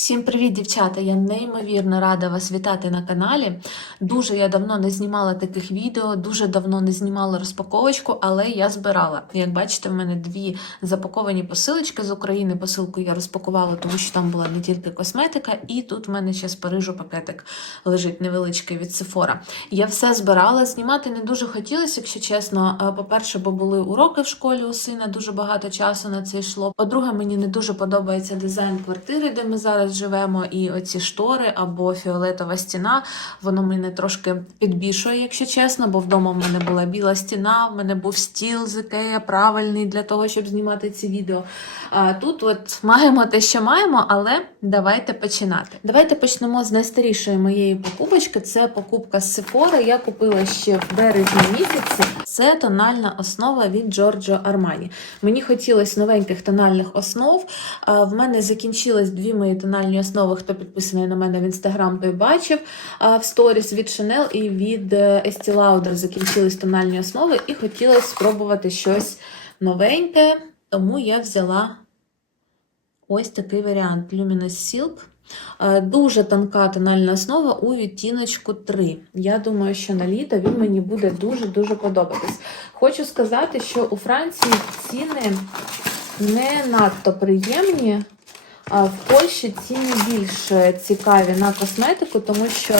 Всім привіт, дівчата! Я неймовірно рада вас вітати на каналі. Дуже я давно не знімала таких відео, дуже давно не знімала розпаковочку, але я збирала. Як бачите, в мене дві запаковані посилочки з України. Посилку я розпакувала, тому що там була не тільки косметика, і тут в мене ще з Парижу пакетик лежить невеличкий від Sephora. Я все збирала. Знімати не дуже хотілося, якщо чесно. По-перше, бо були уроки в школі у сина, дуже багато часу на це йшло. По-друге, мені не дуже подобається дизайн квартири, де ми зараз живемо, і оці штори або фіолетова стіна. Воно мене трошки підбішує, якщо чесно, бо вдома в мене була біла стіна, в мене був стіл з Ікея, правильний для того, щоб знімати ці відео. А тут от маємо те, що маємо, але давайте починати. Давайте почнемо з найстарішої моєї покупочки. Це покупка з Sephora. Я купила ще в березні місяці. Це тональна основа від Giorgio Armani. Мені хотілося новеньких тональних основ. В мене закінчились дві мої тональні основи. Хто підписаний на мене в інстаграм, той бачив в сторіс від Chanel і від е, Estee Lauder закінчились тональні основи, і хотілося спробувати щось новеньке. Тому я взяла ось такий варіант Luminous Silk. Дуже тонка тональна основа у відтіночку 3. Я думаю, що на літо він мені буде дуже-дуже подобатись. Хочу сказати, що у Франції ціни не надто приємні. В Польщі ціни більш цікаві на косметику, тому що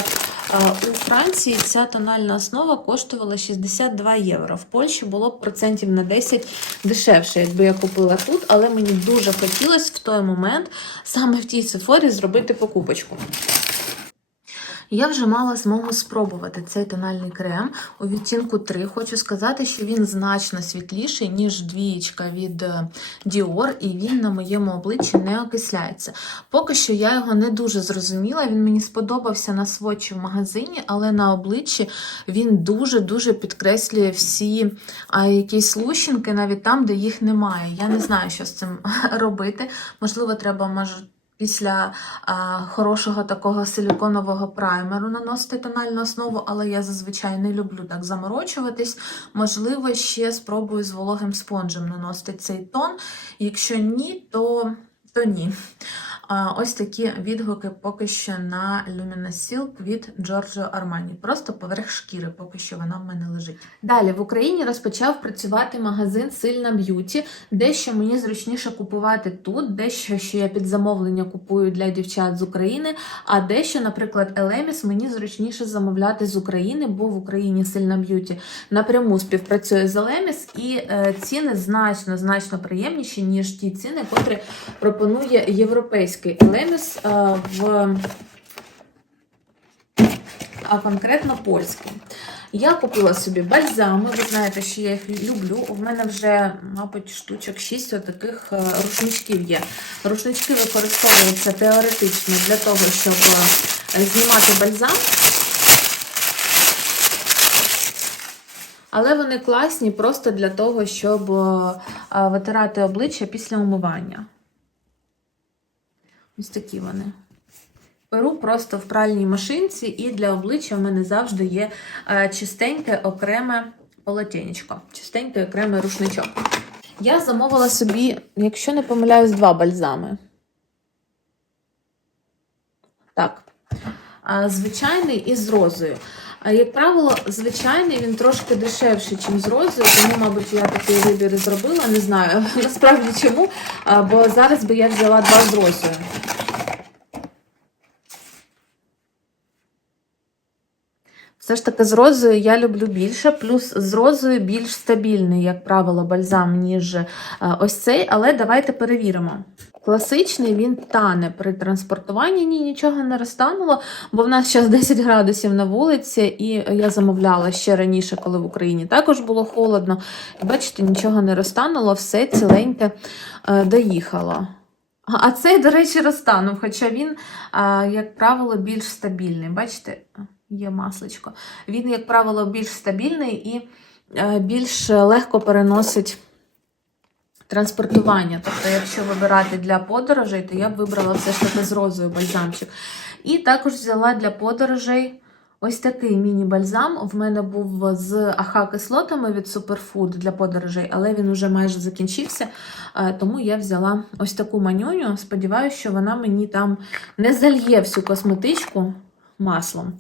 у Франції ця тональна основа коштувала 62 євро. В Польщі було б процентів на 10 дешевше, якби я купила тут, але мені дуже хотілося в той момент саме в тій Сефорі зробити покупочку. Я вже мала змогу спробувати цей тональний крем у відтінку 3. Хочу сказати, що він значно світліший, ніж двієчка від е, Dior, і він на моєму обличчі не окисляється. Поки що я його не дуже зрозуміла. Він мені сподобався на свочі в магазині, але на обличчі він дуже-дуже підкреслює всі якісь лущинки, навіть там, де їх немає. Я не знаю, що з цим робити. Можливо, треба може після а, хорошого такого силіконового праймеру наносити тональну основу, але я зазвичай не люблю так заморочуватись. Можливо, ще спробую з вологим спонжем наносити цей тон. Якщо ні, то, то ні. Ось такі відгуки поки що на Luminous Silk від Giorgio Armani. Просто поверх шкіри, поки що вона в мене лежить. Далі в Україні розпочав працювати магазин Сильна Б'юті. Дещо мені зручніше купувати тут, дещо, що я під замовлення купую для дівчат з України, а дещо, наприклад, Елеміс мені зручніше замовляти з України, бо в Україні Сильна Б'юті напряму співпрацює з Елеміс, і е, ціни значно значно приємніші, ніж ті ціни, котрі пропонує європейський Елеміс е, в а конкретно польський. Я купила собі бальзами. Ви знаєте, що я їх люблю. У мене вже, мабуть, штучок 6 таких рушничків є. Рушнички використовуються теоретично для того, щоб е, знімати бальзам. Але вони класні просто для того, щоб е, витирати обличчя після умивання. Ось такі вони. Беру просто в пральній машинці, і для обличчя в мене завжди є е, чистеньке окреме полотенечко, чистенький окремий рушничок. Я замовила собі, якщо не помиляюсь, два бальзами. Так. Звичайний і з розою. А, Як правило, звичайний він трошки дешевший, ніж з розою, тому, мабуть, я такий вибір зробила. Не знаю насправді чому, бо зараз би я взяла два з розою. Все ж таки з розою я люблю більше, плюс з розою більш стабільний, як правило, бальзам, ніж е, ось цей, але давайте перевіримо. Класичний він тане при транспортуванні, ні, нічого не розтануло, бо в нас зараз 10 градусів на вулиці, і я замовляла ще раніше, коли в Україні також було холодно. Бачите, нічого не розтануло, все ціленьке е, доїхало. А цей, до речі, розтанув, хоча він, е, як правило, більш стабільний. Бачите? Є масличко. Він, як правило, більш стабільний і е, більш легко переносить транспортування. Тобто, якщо вибирати для подорожей, то я б вибрала все ж таки з розою бальзамчик. І також взяла для подорожей Ось такий міні-бальзам в мене був з АХ-кислотами від Superfood для подорожей, але він уже майже закінчився. е, Тому я взяла ось таку манюню. Сподіваюся, що вона мені там не зальє всю косметичку маслом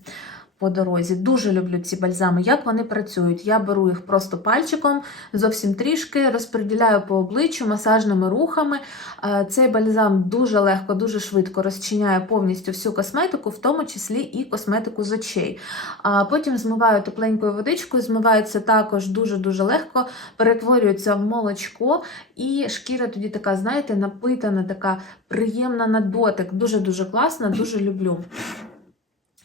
по дорозі. Дуже люблю ці бальзами. Як вони працюють? Я беру їх просто пальчиком, зовсім трішки, розподіляю по обличчю масажними рухами. Е, Цей бальзам дуже легко, дуже швидко розчиняє повністю всю косметику, в тому числі і косметику з очей. А потім змиваю тепленькою водичкою, змивається також дуже-дуже легко, перетворюється в молочко, і шкіра тоді така, знаєте, напитана, така приємна на дотик. Дуже-дуже класна, дуже люблю.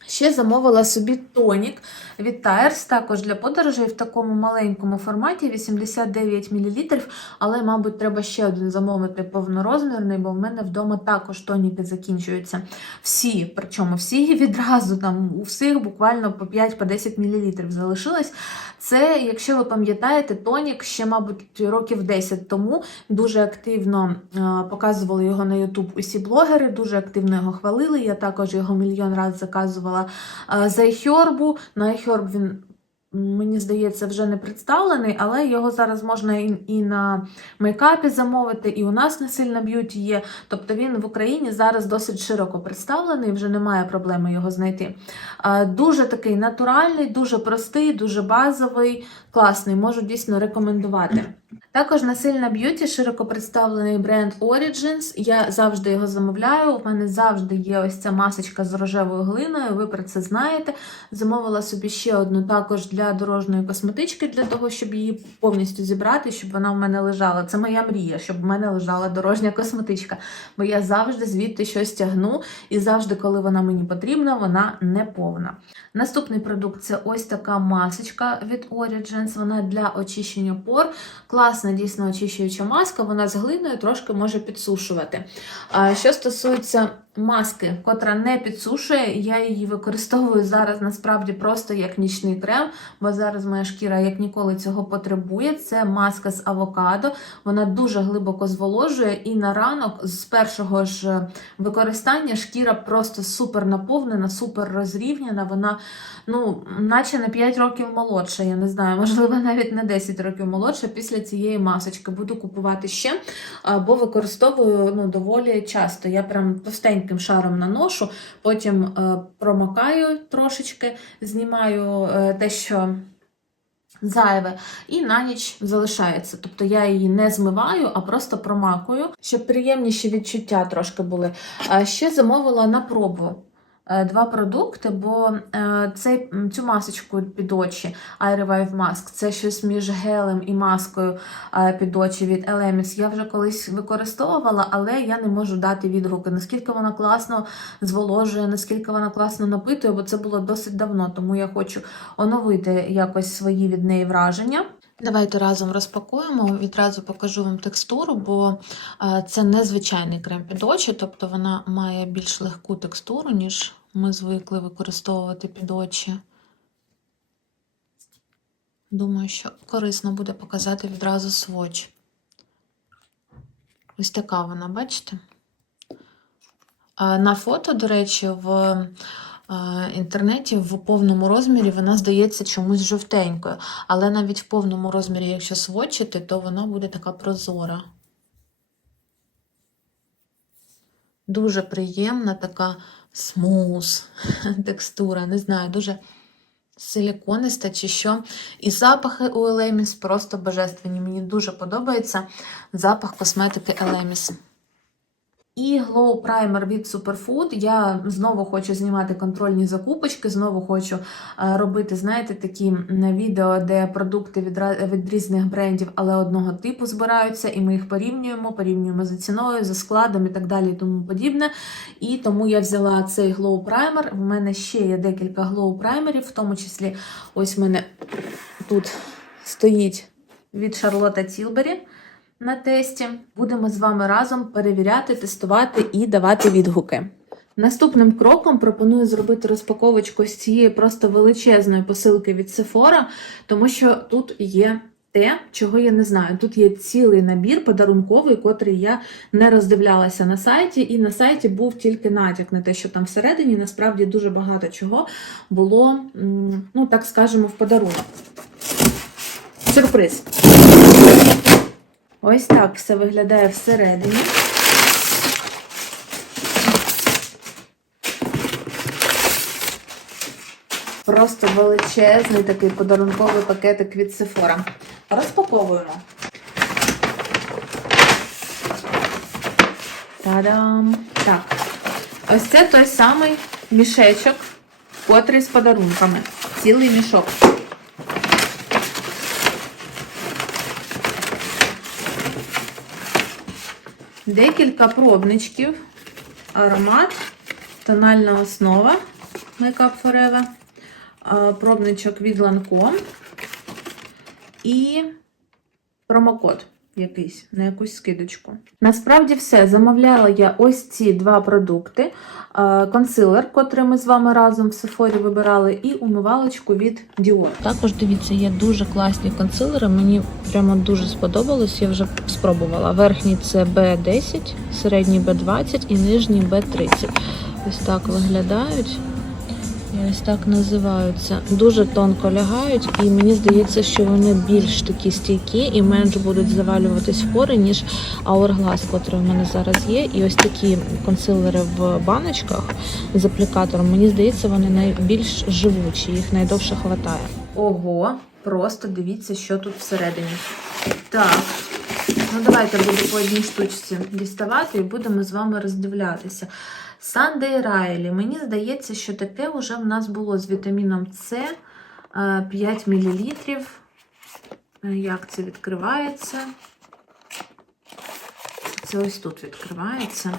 Ще замовила собі тонік від Тайерс, також для подорожей в такому маленькому форматі 89 мл, але, мабуть, треба ще один замовити повнорозмірний, бо в мене вдома також тоніки закінчуються. Всі, причому всі відразу там у всіх буквально по 5-10 мл залишилось. Це, якщо ви пам'ятаєте, тонік ще, мабуть, років 10 тому дуже активно е, показували його на YouTube усі блогери, дуже активно його хвалили. Я також його мільйон разів заказувала е, з iHerb. На iHerb він. Мені здається, вже не представлений, але його зараз можна і, на мейкапі замовити, і у нас на сильна б'юті є. Тобто він в Україні зараз досить широко представлений, вже немає проблеми його знайти. Е, Дуже такий натуральний, дуже простий, дуже базовий, класний, можу дійсно рекомендувати. Також на сильна б'юті широко представлений бренд Origins. Я завжди його замовляю. У мене завжди є ось ця масочка з рожевою глиною. Ви про це знаєте. Замовила собі ще одну також для дорожньої косметички, для того, щоб її повністю зібрати, щоб вона в мене лежала. Це моя мрія, щоб в мене лежала дорожня косметичка. Бо я завжди звідти щось тягну, і завжди, коли вона мені потрібна, вона не повна. Наступний продукт це ось така масочка від Origins. Вона для очищення пор. Класна дійсно очищуюча маска, вона з глиною трошки може підсушувати. Що стосується маски, котра не підсушує, я її використовую зараз насправді просто як нічний крем, бо зараз моя шкіра як ніколи цього потребує. Це маска з авокадо. Вона дуже глибоко зволожує, і на ранок з першого ж використання шкіра просто супер наповнена, супер розрівняна. Вона, ну, наче на 5 років молодша. Я не знаю, можливо, навіть на 10 років молодша після цієї масочки. Буду купувати ще, а, бо використовую ну, доволі часто. Я прям товстеньким шаром наношу, потім е, промокаю трошечки, знімаю е, те, що. Зайве і на ніч залишається. Тобто я її не змиваю, а просто промакую, щоб приємніші відчуття трошки були. Ще замовила на пробу два продукти, бо е, цей, цю масочку під очі I Revive Mask, це щось між гелем і маскою е, під очі від Elemis. Я вже колись використовувала, але я не можу дати відгуки, наскільки вона класно зволожує, наскільки вона класно напитує, бо це було досить давно, тому я хочу оновити якось свої від неї враження. Давайте разом розпакуємо. Відразу покажу вам текстуру, бо е, це незвичайний крем під очі, тобто вона має більш легку текстуру, ніж ми звикли використовувати під очі. Думаю, що корисно буде показати відразу своч. Ось така вона, бачите? На фото, до речі, в е, інтернеті в повному розмірі вона здається чомусь жовтенькою. Але навіть в повному розмірі, якщо сводчити, то вона буде така прозора. Дуже приємна, така смус текстура. Не знаю, дуже силікониста чи що. І запахи у Елеміс просто божественні. Мені дуже подобається запах косметики Елеміс. І Glow Primer від Superfood. Я знову хочу знімати контрольні закупочки, знову хочу е, робити, знаєте, такі відео, де продукти від, від різних брендів, але одного типу збираються, і ми їх порівнюємо, порівнюємо за ціною, за складом і так далі, і тому подібне. І тому я взяла цей Glow Primer. В мене ще є декілька Glow Primerів, в тому числі ось в мене тут стоїть від Charlotte Tilbury на тесті. Будемо з вами разом перевіряти, тестувати і давати відгуки. Наступним кроком пропоную зробити розпаковочку з цієї просто величезної посилки від Sephora, тому що тут є те, чого я не знаю. Тут є цілий набір подарунковий, котрий я не роздивлялася на сайті, і на сайті був тільки натяк на те, що там всередині насправді дуже багато чого було, ну так скажемо, в подарунок. Сюрприз. Ось так все виглядає всередині. Просто величезний такий подарунковий пакетик від Sephora. Розпаковуємо. Та-дам! Так. Ось це той самий мішечок, котрий з подарунками. Цілий мішок. Декілька пробничків, аромат, тональна основа Makeup Forever, пробничок від Lancome. І промокод якийсь на якусь скидочку. Насправді все. Замовляла я ось ці два продукти: консилер, котрий ми з вами разом в Sephora вибирали, і умивалочку від Dior. Також дивіться, є дуже класні консилери. Мені прямо дуже сподобалось. Я вже спробувала. Верхній це B10, середній B20 і нижній B30. Ось так виглядають. Ось так називаються. Дуже тонко лягають, і мені здається, що вони більш такі стійкі і менш будуть завалюватись в пори, ніж Hourglass, котрий у мене зараз є. І ось такі консилери в баночках з аплікатором. Мені здається, вони найбільш живучі, їх найдовше хватає. Ого, просто дивіться, що тут всередині. Так. Ну, давайте буду по одній штучці діставати і будемо з вами роздивлятися. Sunday Riley. Мені здається, що таке вже в нас було з вітаміном С 5 мл. Як це відкривається? Це ось тут відкривається.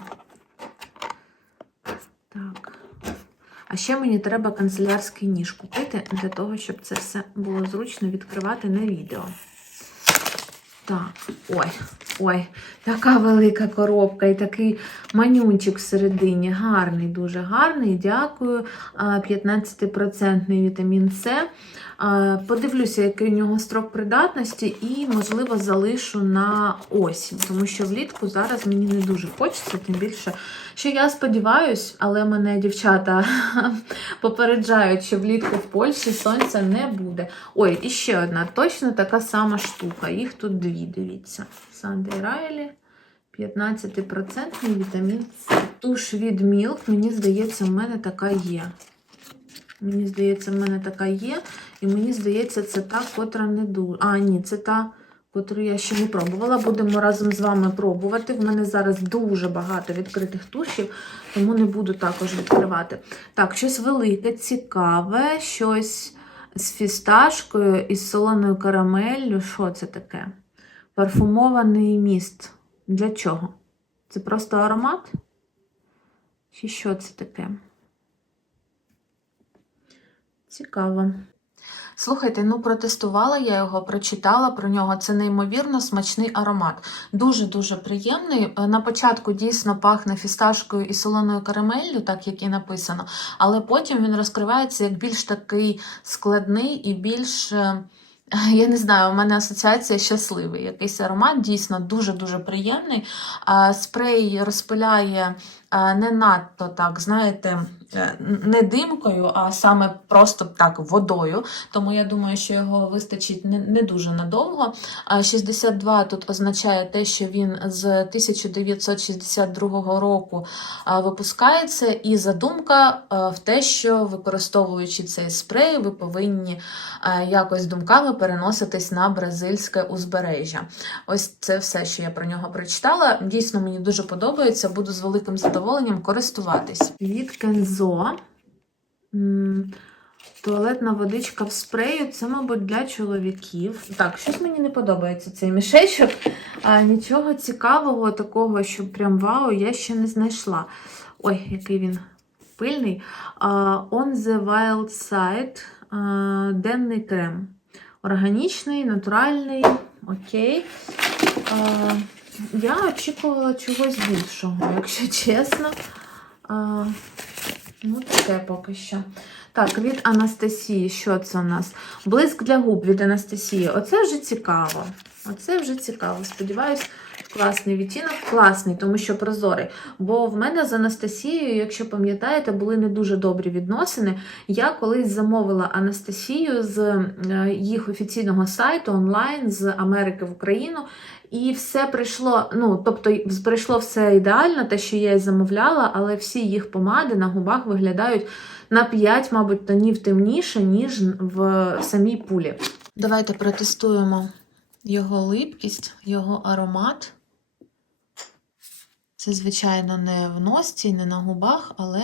Так. А ще мені треба канцелярський ніж купити для того, щоб це все було зручно відкривати на відео. Так, ой, ой, така велика коробка і такий манюнчик всередині. Гарний, дуже гарний. Дякую. 15% вітамін С. Подивлюся, який у нього строк придатності, і, можливо, залишу на осінь, тому що влітку зараз мені не дуже хочеться, тим більше, що я сподіваюсь, але мене дівчата попереджають, що влітку в Польщі сонця не буде. Ой, і ще одна, точно така сама штука. Їх тут дві, дивіться. Sunday Riley. 15% вітамін С. Туш від Milk, мені здається, в мене така є. Мені здається, в мене така є. І мені здається, це та, котра не дуже. А, ні, це та, котру я ще не пробувала. Будемо разом з вами пробувати. В мене зараз дуже багато відкритих тушів, тому не буду також відкривати. Так, щось велике, цікаве, щось з фісташкою і з солоною карамеллю. Що це таке? Парфумований міст. Для чого? Це просто аромат? Чи що це таке? Цікаво. Слухайте, ну протестувала я його, прочитала про нього. Це неймовірно смачний аромат. Дуже-дуже приємний. Е, На початку дійсно пахне фісташкою і солоною карамеллю, так як і написано, але потім він розкривається як більш такий складний і більш. е, Я не знаю, у мене асоціація щасливий. Якийсь аромат дійсно дуже-дуже приємний. Спрей розпиляє не надто так, знаєте, е, не димкою, а саме просто так водою. Тому я думаю, що його вистачить не, не дуже надовго. 62 тут означає те, що він з 1962 року випускається, і задумка в те, що використовуючи цей спрей, ви повинні якось думками переноситись на бразильське узбережжя. Ось це все, що я про нього прочитала. Дійсно, мені дуже подобається, буду з великим задоволенням користуватись. Від Кензо. Туалетна водичка в спрею, це, мабуть, для чоловіків. Так, щось мені не подобається цей мішечок. А, нічого цікавого, такого, що прям вау, я ще не знайшла. Ой, який він пильний. А, On the Wild Side а, денний крем. Органічний, натуральний. Окей. А, я очікувала чогось більшого, якщо чесно. А, ну, таке поки що. Так, від Анастасії, що це у нас? Блиск для губ від Анастасії. Оце вже цікаво. Оце вже цікаво. Сподіваюсь, класний відтінок, класний, тому що прозорий. Бо в мене з Анастасією, якщо пам'ятаєте, були не дуже добрі відносини. Я колись замовила Анастасію з е, їх офіційного сайту онлайн з Америки в Україну. І все прийшло, ну тобто прийшло все ідеально, те, що я й замовляла, але всі їх помади на губах виглядають на 5, мабуть, тонів темніше, ніж в самій пулі. Давайте протестуємо його липкість, його аромат. Це, звичайно, не в носці, не на губах, але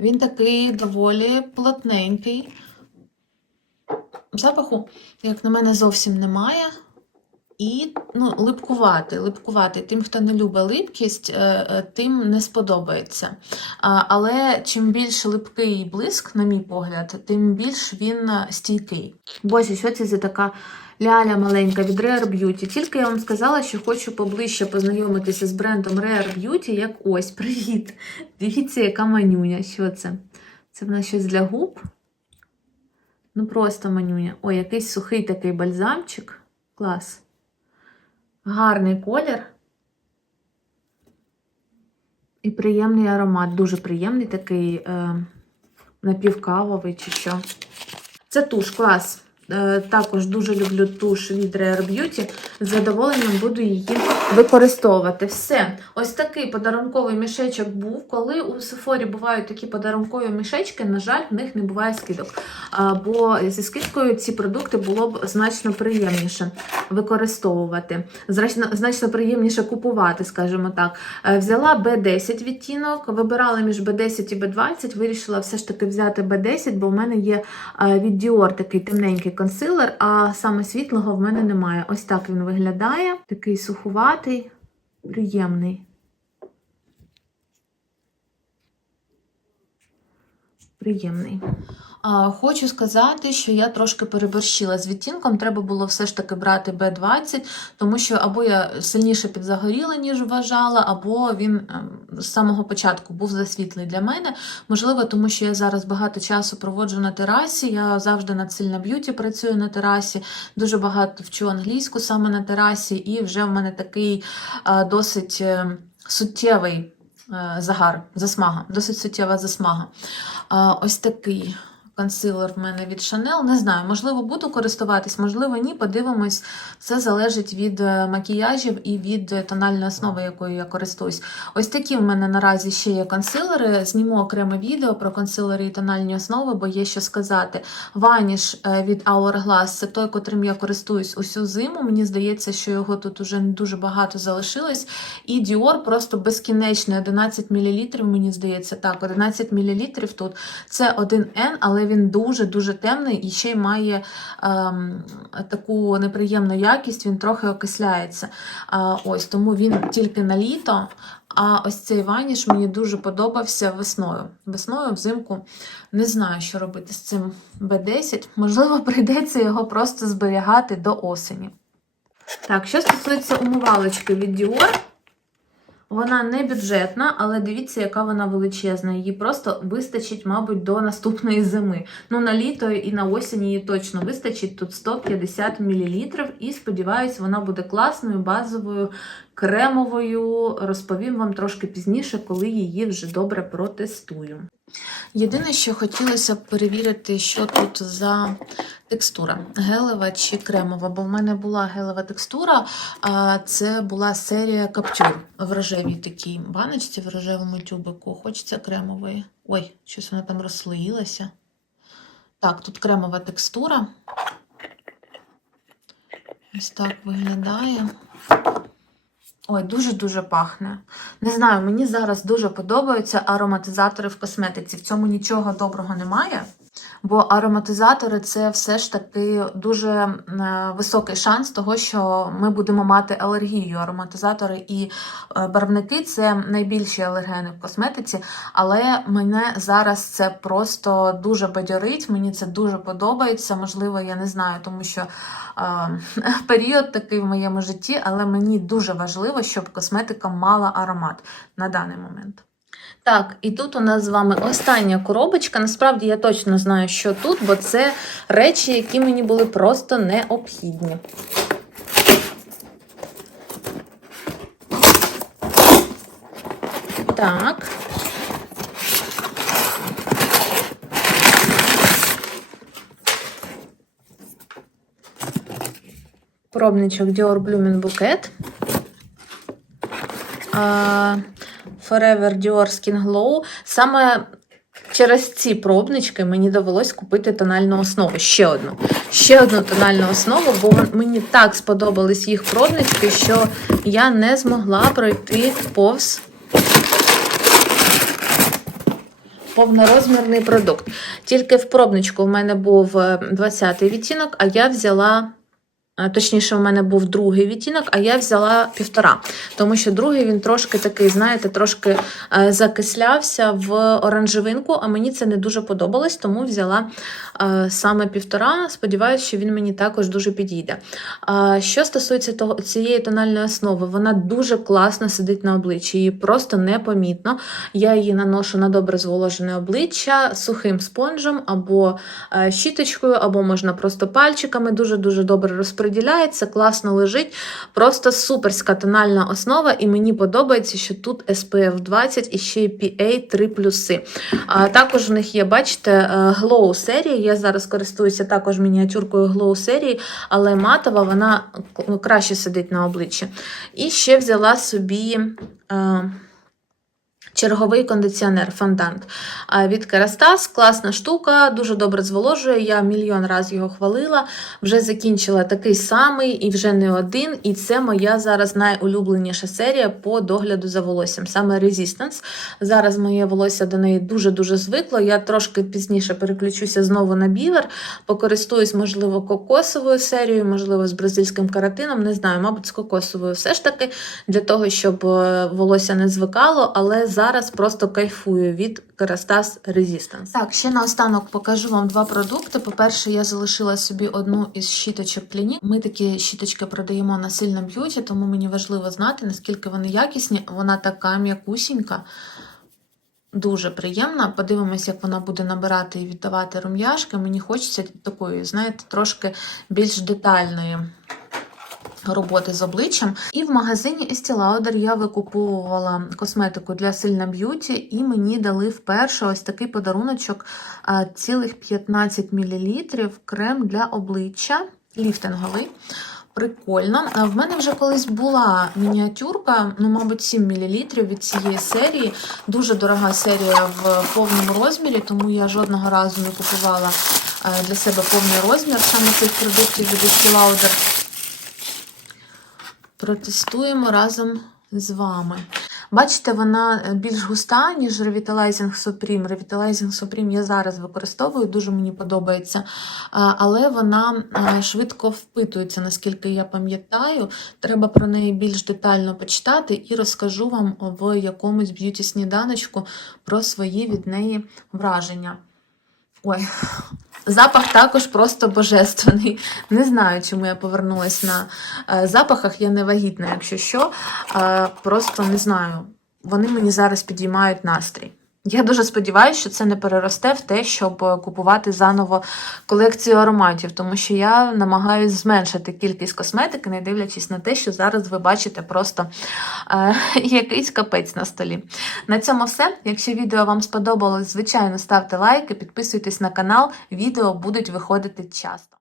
він такий доволі плотненький. Запаху, як на мене, зовсім немає. І ну, липкувати, липкувати. Тим, хто не любить липкість, е, е, тим не сподобається. Але чим більш липкий блиск, на мій погляд, тим більш він е, стійкий. Боже, що це за така ляля маленька від Rare Beauty. Тільки я вам сказала, що хочу поближче познайомитися з брендом Rare Beauty, як ось. Привіт! Дивіться, яка манюня. Що це? Це в нас щось для губ? Ну, просто манюня. Ой, якийсь сухий такий бальзамчик. Клас. Гарний колір. І приємний аромат. Дуже приємний такий е, напівкавовий чи що. Це туш, клас. Е, також дуже люблю туш від Rare Beauty. З задоволенням буду її використовувати. Все. Ось такий подарунковий мішечок був. Коли у Сефорі бувають такі подарункові мішечки, на жаль, в них не буває скидок. Бо зі скидкою ці продукти було б значно приємніше використовувати. Значно, значно приємніше купувати, скажімо так. Е, Взяла B10 відтінок, вибирала між B10 і B20, вирішила все ж таки взяти B10, бо в мене є е, від Dior такий темненький консилер, а саме світлого в мене немає. Ось так він виглядає. Такий сухуватий, приємний. Приємний. А, Хочу сказати, що я трошки переборщила з відтінком. Треба було все ж таки брати B20, тому що або я сильніше підзагоріла, ніж вважала, або він ем, з самого початку був засвітлий для мене. Можливо, тому що я зараз багато часу проводжу на терасі. Я завжди над сильна б'юті працюю на терасі, дуже багато вчу англійську саме на терасі, і вже в мене такий а, досить е, суттєвий е, загар, засмага, досить суттєва засмага. Ось такий консилер в мене від Chanel. Не знаю, можливо, буду користуватись, можливо, ні. Подивимось. Все залежить від е, макіяжів і від е, тональної основи, якою я користуюсь. Ось такі в мене наразі ще є консилери. Зніму окреме відео про консилери і тональні основи, бо є що сказати. Ваніш е, від Hourglass – це той, котрим я користуюсь усю зиму. Мені здається, що його тут уже не дуже багато залишилось. І Dior просто безкінечний 11 мл, мені здається, так, 11 мл тут. Це 1N, але він дуже-дуже темний і ще й має ем, таку неприємну якість, він трохи окисляється. А, ось Тому він тільки на літо. А ось цей ваніш мені дуже подобався весною. Весною, взимку не знаю, що робити з цим B10. Можливо, прийдеться його просто зберігати до осені. Так, що стосується умивалочки від Dior, вона не бюджетна, але дивіться, яка вона величезна. Її просто вистачить, мабуть, до наступної зими. Ну, на літо і на осінь її точно вистачить тут 150 мл. І сподіваюсь, вона буде класною, базовою, кремовою. Розповім вам трошки пізніше, коли її вже добре протестую. Єдине, що хотілося б перевірити, що тут за текстура, гелева чи кремова. Бо в мене була гелева текстура, а це була серія каптюр в рожевій такій баночці, в рожевому тюбику. Хочеться кремової. Ой, щось вона там розслоїлася. Так, тут кремова текстура. Ось так виглядає. Ой, дуже-дуже пахне. Не знаю, мені зараз дуже подобаються ароматизатори в косметиці. В цьому нічого доброго немає. Бо ароматизатори це все ж таки дуже е, високий шанс того, що ми будемо мати алергію. Ароматизатори і е, барвники це найбільші алергени в косметиці, але мене зараз це просто дуже бадьорить, мені це дуже подобається. Можливо, я не знаю, тому що е, період такий в моєму житті, але мені дуже важливо, щоб косметика мала аромат на даний момент. Так, і тут у нас з вами остання коробочка. Насправді я точно знаю, що тут, бо це речі, які мені були просто необхідні. Так. Пробничок Dior Blooming Bouquet. А, Forever Dior Skin Glow. Саме через ці пробнички мені довелось купити тональну основу. Ще одну. Ще одну тональну основу, бо мені так сподобались їх пробнички, що я не змогла пройти повз повнорозмірний продукт. Тільки в пробничку в мене був 20-й відтінок, а я взяла. Точніше, в мене був другий відтінок, а я взяла півтора. Тому що другий він трошки такий, знаєте, трошки е, закислявся в оранжевинку, а мені це не дуже подобалось, тому взяла е, саме півтора. Сподіваюся, що він мені також дуже підійде. Що стосується того, цієї тональної основи, вона дуже класно сидить на обличчі, її просто непомітно. Я її наношу на добре зволожене обличчя сухим спонжем або е, щіточкою, або можна просто пальчиками. Дуже-дуже добре розподіляється, класно лежить. Просто суперська тональна основа, і мені подобається, що тут SPF 20 і ще PA 3 плюси. А також в них є, бачите, е, Glow серія. Я зараз користуюся також мініатюркою Glow серії, але матова вона краще сидить на обличчі. І ще взяла собі. Е, Черговий кондиціонер фондант від Керастас. Класна штука, дуже добре зволожує. Я мільйон разів його хвалила. Вже закінчила такий самий і вже не один. І це моя зараз найулюбленіша серія по догляду за волоссям, саме Resistance. Зараз моє волосся до неї дуже-дуже звикло. Я трошки пізніше переключуся знову на бівер, покористуюсь, можливо, кокосовою серією, можливо, з бразильським каратином. Не знаю, мабуть, з кокосовою все ж таки, для того, щоб е, волосся не звикало, але зараз просто кайфую від Kerastase Resistance. Так, ще наостанок покажу вам два продукти. По-перше, я залишила собі одну із щіточок Clinique. Ми такі щіточки продаємо на сильна б'юті, тому мені важливо знати, наскільки вони якісні. Вона така м'якусінька. Дуже приємна. Подивимось, як вона буде набирати і віддавати рум'яшки. Мені хочеться такої, знаєте, трошки більш детальної роботи з обличчям. І в магазині Estee Lauder я викуповувала косметику для сильна б'юті, і мені дали вперше ось такий подаруночок цілих 15 мл крем для обличчя ліфтинговий. Прикольно. В мене вже колись була мініатюрка, ну, мабуть, 7 мл від цієї серії. Дуже дорога серія в повному розмірі, тому я жодного разу не купувала для себе повний розмір саме цих продуктів від Estee Lauder протестуємо разом з вами. Бачите, вона е, більш густа, ніж Revitalizing Supreme. Revitalizing Supreme я зараз використовую, дуже мені подобається. Але вона швидко впитується, наскільки я пам'ятаю. Треба про неї більш детально почитати і розкажу вам в якомусь б'юті-сніданочку про свої від неї враження. Ой, запах також просто божественний. Не знаю, чому я повернулася на е, запахах. Я не вагітна, якщо що. Е, Просто не знаю. Вони мені зараз підіймають настрій. Я дуже сподіваюся, що це не переросте в те, щоб е, купувати заново колекцію ароматів, тому що я намагаюся зменшити кількість косметики, не дивлячись на те, що зараз ви бачите просто е, якийсь капець на столі. На цьому все. Якщо відео вам сподобалось, звичайно, ставте лайки, підписуйтесь на канал, відео будуть виходити часто.